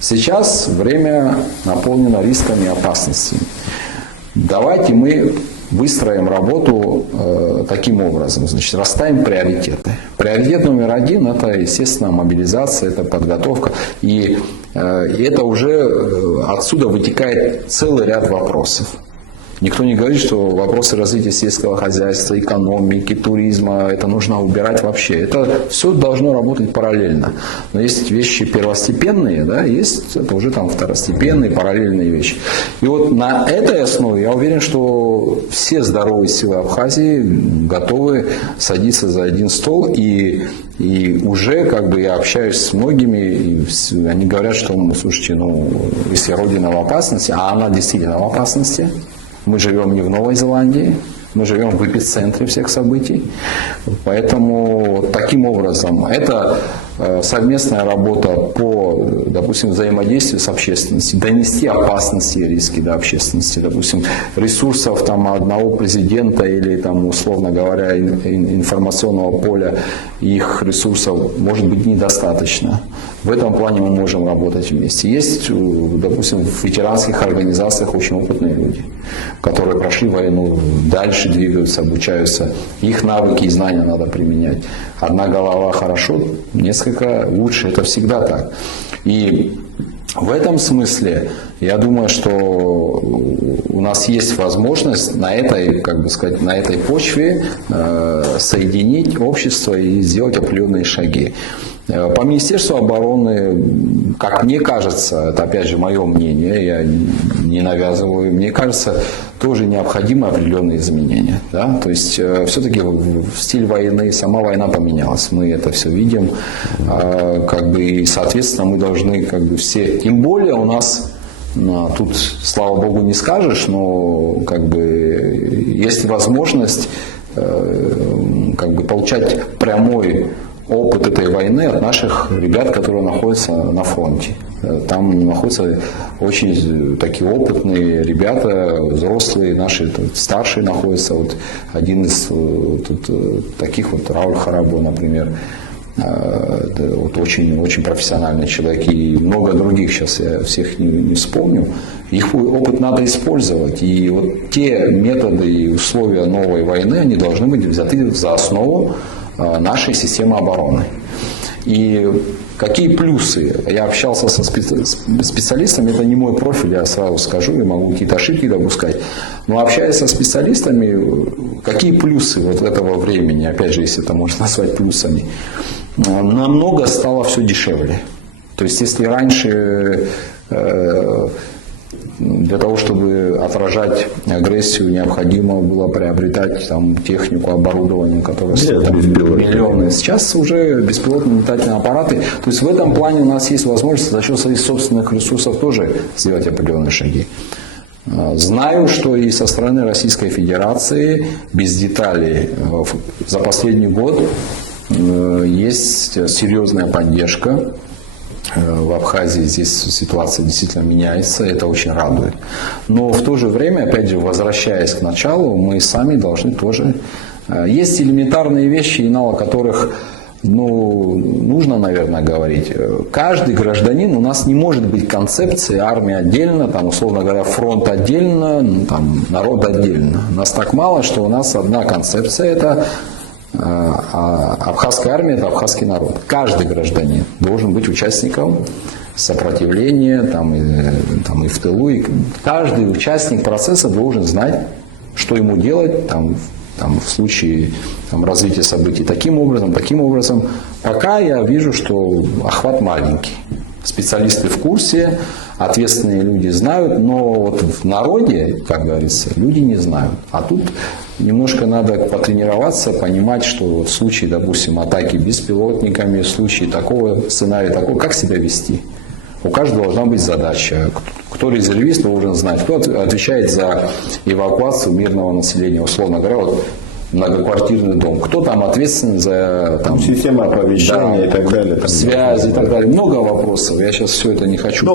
Сейчас время наполнено рисками и опасностями. Давайте мы выстроим работу таким образом. Значит, расставим приоритеты. Приоритет номер один – это, естественно, мобилизация, это подготовка. И это уже отсюда вытекает целый ряд вопросов. Никто не говорит, что вопросы развития сельского хозяйства, экономики, туризма, это нужно убирать вообще. Это все должно работать параллельно. Но есть вещи первостепенные, да, есть это уже там второстепенные, параллельные вещи. И вот на этой основе я уверен, что все здоровые силы Абхазии готовы садиться за один стол. И уже как бы я общаюсь с многими, и они говорят, что, слушайте, если Родина в опасности, а она действительно в опасности, мы живем не в Новой Зеландии, мы живем в эпицентре всех событий. Поэтому таким образом это совместная работа по, допустим, взаимодействию с общественностью, донести опасности и риски до общественности. Допустим, ресурсов там одного президента или там, условно говоря, информационного поля, их ресурсов может быть недостаточно. В этом плане мы можем работать вместе. Есть, допустим, в ветеранских организациях очень опытные люди, которые прошли войну, дальше двигаются, обучаются. Их навыки и знания надо применять. Одна голова хорошо, несколько лучше. Это всегда так. И в этом смысле я думаю, что у нас есть возможность на этой, как бы сказать, на этой почве соединить общество и сделать определенные шаги. По Министерству обороны, как мне кажется, это опять же мое мнение, я не навязываю, мне кажется, тоже необходимы определенные изменения. Да? То есть все-таки в стиль войны, сама война поменялась, мы это все видим, как бы, и соответственно мы должны как бы все, тем более у нас тут, слава богу, не скажешь, но как бы есть возможность как бы получать прямой опыт этой войны от наших ребят, которые находятся на фронте. Там находятся очень такие опытные ребята, взрослые наши, старшие находятся. Вот один из таких вот, Рауль Харабо, например, вот очень, очень профессиональный человек, и много других, сейчас я всех не вспомню. Их опыт надо использовать, и вот те методы и условия новой войны, они должны быть взяты за основу нашей системы обороны. И какие плюсы? Я общался со специалистами, это не мой профиль, я сразу скажу, я могу какие-то ошибки допускать. Но общаясь со специалистами, какие плюсы вот этого времени, опять же, если это можно назвать плюсами, намного стало все дешевле. То есть, если раньше для того, чтобы отражать агрессию, необходимо было приобретать там технику, оборудование, которое стоит миллионы. Сейчас уже беспилотные летательные аппараты. То есть в этом плане у нас есть возможность за счет своих собственных ресурсов тоже сделать определенные шаги. Знаю, что и со стороны Российской Федерации, без деталей, за последний год есть серьезная поддержка. В Абхазии здесь ситуация действительно меняется, это очень радует. Но в то же время, опять же, возвращаясь к началу, мы сами должны тоже... Есть элементарные вещи, о которых нужно, наверное, говорить. Каждый гражданин, у нас не может быть концепции армия отдельно, там, условно говоря, фронт отдельно, там, народ отдельно. Нас так мало, что у нас одна концепция – это... абхазская армия – это абхазский народ. Каждый гражданин должен быть участником сопротивления там, и в тылу. И каждый участник процесса должен знать, что ему делать там, в случае развития событий таким образом. Пока я вижу, что охват маленький. Специалисты в курсе, ответственные люди знают, но вот в народе, как говорится, люди не знают. А тут немножко надо потренироваться, понимать, что вот в случае, допустим, атаки беспилотниками, в случае такого сценария, как себя вести. У каждого должна быть задача. Кто резервист, должен знать, кто отвечает за эвакуацию мирного населения, условно говоря, вот многоквартирный дом. Кто там ответственен за систему оповещения, да, и так далее, связи и так далее. Много вопросов. Я сейчас все это не хочу.